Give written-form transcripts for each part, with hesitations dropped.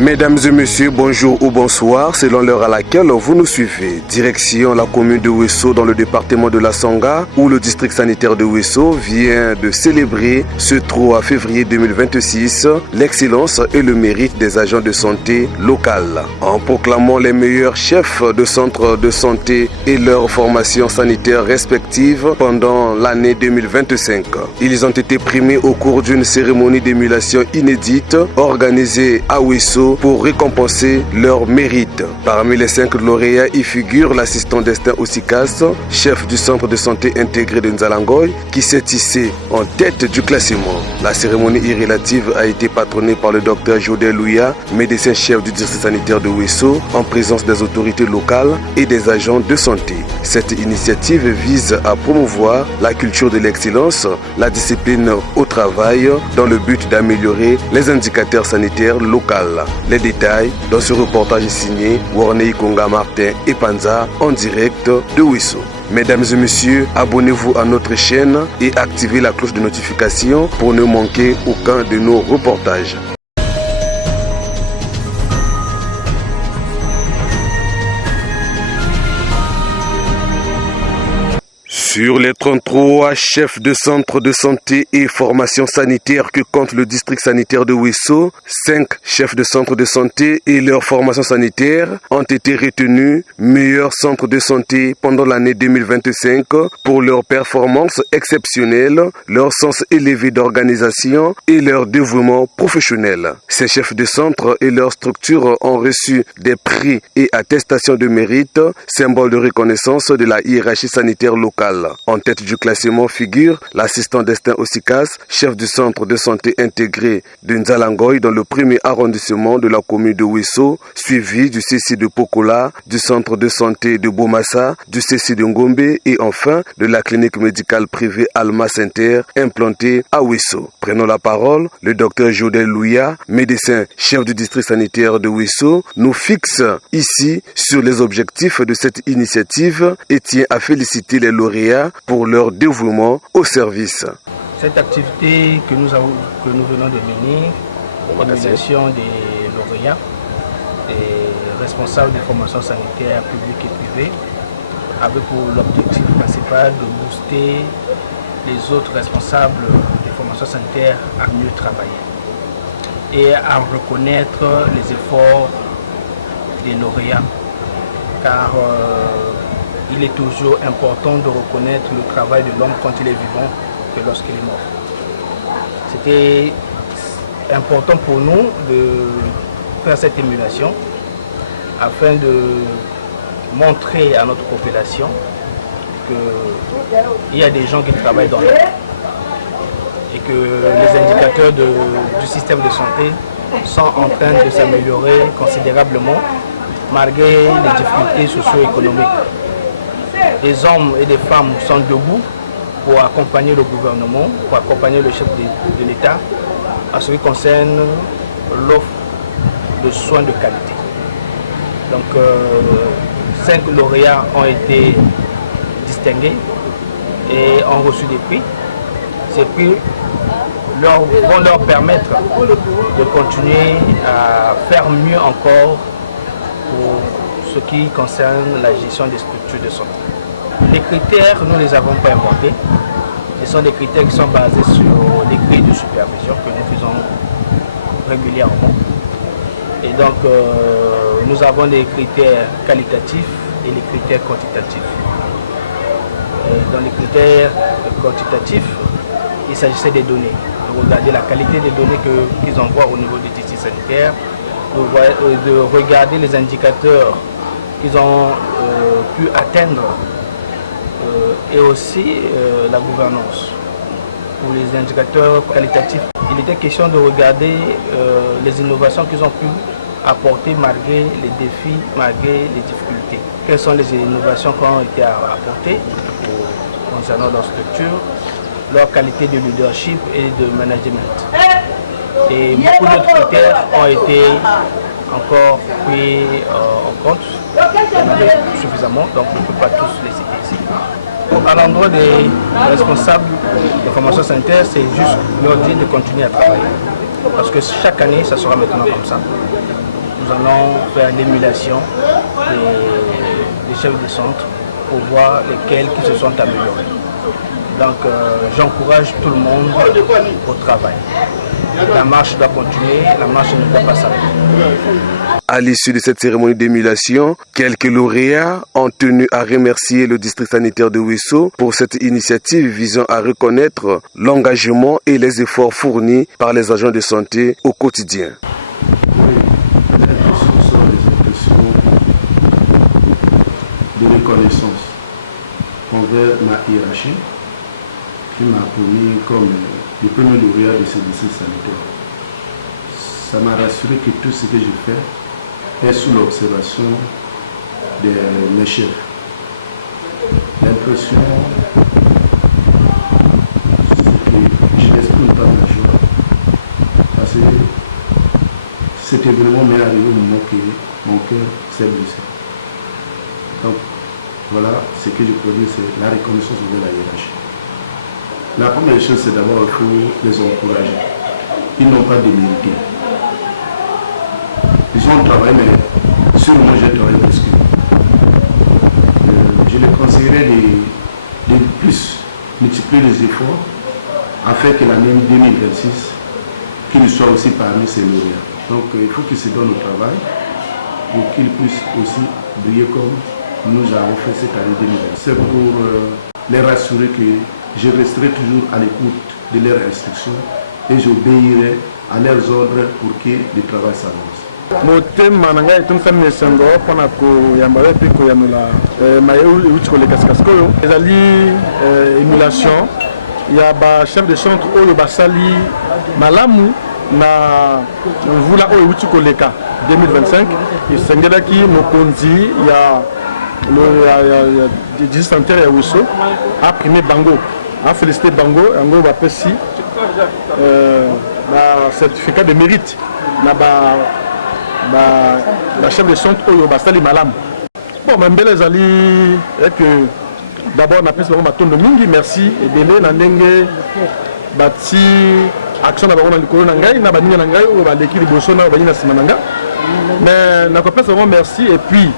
Mesdames et messieurs, bonjour ou bonsoir, selon l'heure à laquelle vous nous suivez. Direction la commune de Ouesso dans le département de la Sanga, où le district sanitaire de Ouesso vient de célébrer ce 3 février 2026 l'excellence et le mérite des agents de santé locales. En proclamant les meilleurs chefs de centres de santé et leurs formations sanitaires respectives pendant l'année 2025. Ils ont été primés au cours d'une cérémonie d'émulation inédite organisée à Ouesso pour récompenser leur mérite. Parmi les 5 lauréats y figure l'assistant Destin Osikas, chef du centre de santé intégré de Nzalangoy, qui s'est hissé en tête du classement. La cérémonie irrélative a été patronnée par le docteur Jodel Louya, médecin-chef du district sanitaire de Ouesso, en présence des autorités locales et des agents de santé. Cette initiative vise à promouvoir la culture de l'excellence, la discipline au travail, dans le but d'améliorer les indicateurs sanitaires locaux. Les détails dans ce reportage signé Warney Konga Martin et Panza en direct de Ouesso. Mesdames et messieurs, abonnez-vous à notre chaîne et activez la cloche de notification pour ne manquer aucun de nos reportages. Sur les 33 chefs de centre de santé et formation sanitaire que compte le district sanitaire de Ouesso, 5 chefs de centre de santé et leur formation sanitaire ont été retenus meilleurs centres de santé pendant l'année 2025 pour leur performance exceptionnelle, leur sens élevé d'organisation et leur dévouement professionnel. Ces chefs de centre et leurs structures ont reçu des prix et attestations de mérite, symbole de reconnaissance de la hiérarchie sanitaire locale. En tête du classement figure l'assistant Destin Osikas, chef du centre de santé intégré de Nzalangoy dans le premier arrondissement de la commune de Ouesso, suivi du CC de Pokola, du centre de santé de Bomassa, du CC de Ngombe et enfin de la clinique médicale privée Alma Center implantée à Ouesso. Prenons la parole, le docteur Jodel Louya, médecin chef du district sanitaire de Ouesso, nous fixe ici sur les objectifs de cette initiative et tient à féliciter les lauréats pour leur dévouement au service. Cette activité que nous venons de mener, l'organisation des lauréats et responsables des formations sanitaires publiques et privées, avait pour l'objectif principal de booster les autres responsables des formations sanitaires à mieux travailler et à reconnaître les efforts des lauréats, car il est toujours important de reconnaître le travail de l'homme quand il est vivant que lorsqu'il est mort. C'était important pour nous de faire cette émulation afin de montrer à notre population qu'il y a des gens qui travaillent dans l'ombre et que les indicateurs du système de santé sont en train de s'améliorer considérablement malgré les difficultés socio-économiques. Des hommes et des femmes sont debout pour accompagner le gouvernement, pour accompagner le chef de l'État en ce qui concerne l'offre de soins de qualité. Donc 5 lauréats ont été distingués et ont reçu des prix. Ces prix vont leur permettre de continuer à faire mieux encore pour ce qui concerne la gestion des structures de santé. Les critères, nous ne les avons pas inventés. Ce sont des critères qui sont basés sur les grilles de supervision que nous faisons régulièrement. Et donc, nous avons des critères qualitatifs et les critères quantitatifs. Dans les critères quantitatifs, il s'agissait des données, de regarder la qualité des données qu'ils envoient au niveau des districts sanitaires, de regarder les indicateurs qu'ils ont pu atteindre et aussi la gouvernance. Pour les indicateurs qualitatifs, il était question de regarder les innovations qu'ils ont pu apporter malgré les défis, malgré les difficultés. Quelles sont les innovations qui ont été apportées concernant leur structure, leur qualité de leadership et de management. Et beaucoup d'autres critères ont été encore pris en compte. Il y en avait suffisamment, donc on ne peut pas tous les citer ici. À l'endroit des responsables de formation sanitaire, c'est juste leur dire de continuer à travailler. Parce que chaque année, ça sera maintenant comme ça. allons faire l'émulation des chefs de centre pour voir lesquels qui se sont améliorés. Donc j'encourage tout le monde au travail. La marche doit continuer, la marche ne doit pas s'arrêter. À l'issue de cette cérémonie d'émulation, quelques lauréats ont tenu à remercier le district sanitaire de Ouesso pour cette initiative visant à reconnaître l'engagement et les efforts fournis par les agents de santé au quotidien. De reconnaissance envers ma hiérarchie qui m'a promis comme le premier lauréat de ce district sanitaire. Ça m'a rassuré que tout ce que je fais est sous l'observation de mes chefs. L'impression, c'est que je n'exprime pas ma joie parce que c'était vraiment arrivé au moment que mon cœur s'est blessé. Donc, voilà ce que je peux dire, c'est la reconnaissance de la hiérarchie. La première chose, c'est d'abord il faut les encourager. Ils n'ont pas démérité. Ils ont travaillé, mais sûrement j'ai travaillé parce que je les conseillerais de plus multiplier les efforts afin que l'année 2026, qu'ils soient aussi parmi ces lauréats. Donc, il faut qu'ils se donnent au travail pour qu'ils puissent aussi briller comme nous avons fait cette année 2020. C'est pour les rassurer que je resterai toujours à l'écoute de leurs instructions et j'obéirai à leurs ordres pour que le travail s'avance. motema na ngai tumsami esengo mpona koyamba mpe koyanola maye euti kolekasika sikoyo ezali émulation ya bachef de centre oyo basali malamu na mvula oyo euti koleka 2025 esengelaki mokonzi ya district sanitaire ya Ouesso a primé bango a félicité bango yango bapesi ba certificat de mérite na ba chef de centre oyo basali malamu. Bon mbele ezali que d'abord na pesi bango matondo mingi merci ebele na ndenge bati action na bango na likolo na ngai na baninga na ngai oyo baleki liboso na banini na nsima na nga mais nakopesa bango merci et puis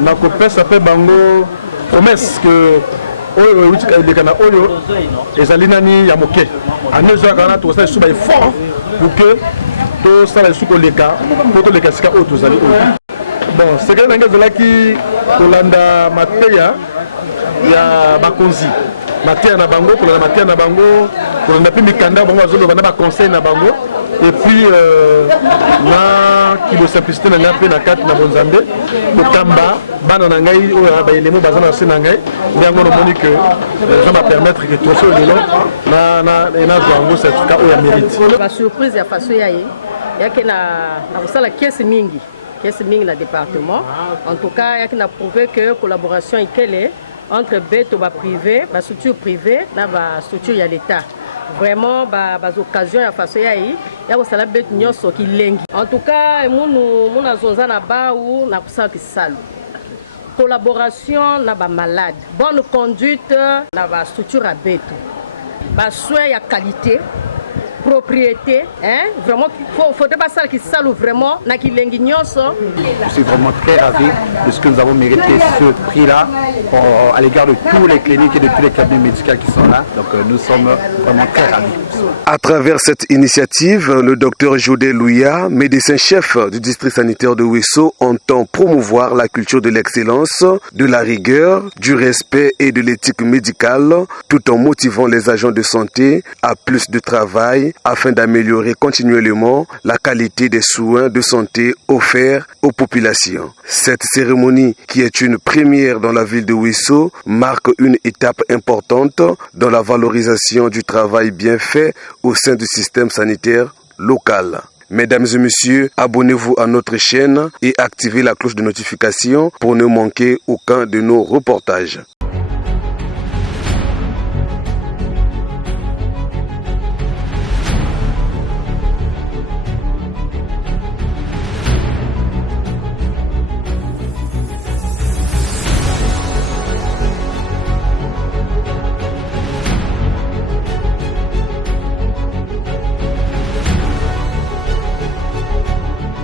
nakopesa mpe bango promesse que oyo euti eleka na oyo ezali nani ya moke anezwaka wana tokosala lisusu baeffort pour que tosala lisusu koleka mpo toleka sika oyo tozali oyo. Bon sekele na ngai ezalaki kolanda mateya ya bakonzi mateya na bango kolanda mateya na bango kolanda mpe mikanda bango bazoloba na baconseil na bango et puis na kilo simplicité na ngai mpe na kati na bonzambe kokamba bana na ngai oyo baelemo baza na se na ngai nde yango nomoni ke ça va permettre que toso lelo nazwa yango certificat oyo ya mérite. Basurprise ya faso ya ye yake na kosala kesi mingi na département. En tout cas yake na prouver que collaboration ikele entre beto ba privé ba structure privée na ba structure ya l'État. Vraiment bas occasion ya faso ya yi ya kosala betu nyonso kilengi. En tout cas muna zonza na ba ou na kosala kisalo. Collaboration na ba malade, bonne conduite na ba structure à betu. Ba soin ya qualité, propriété, hein? Vraiment faut pas ça qui salue vraiment na kilengi nyonso. Je suis vraiment très ravi de ce que nous avons mérité ce prix-là à l'égard de tous les cliniques et de tous les cabinets médicaux qui sont là. Donc nous sommes vraiment très ravis. À travers cette initiative, le docteur Jodé Louya, médecin-chef du district sanitaire de Ouesso, entend promouvoir la culture de l'excellence, de la rigueur, du respect et de l'éthique médicale, tout en motivant les agents de santé à plus de travail afin d'améliorer continuellement la qualité des soins de santé offerts aux populations. Cette cérémonie, qui est une première dans la ville de Ouesso, marque une étape importante dans la valorisation du travail bien fait au sein du système sanitaire local. Mesdames et messieurs, abonnez-vous à notre chaîne et activez la cloche de notification pour ne manquer aucun de nos reportages.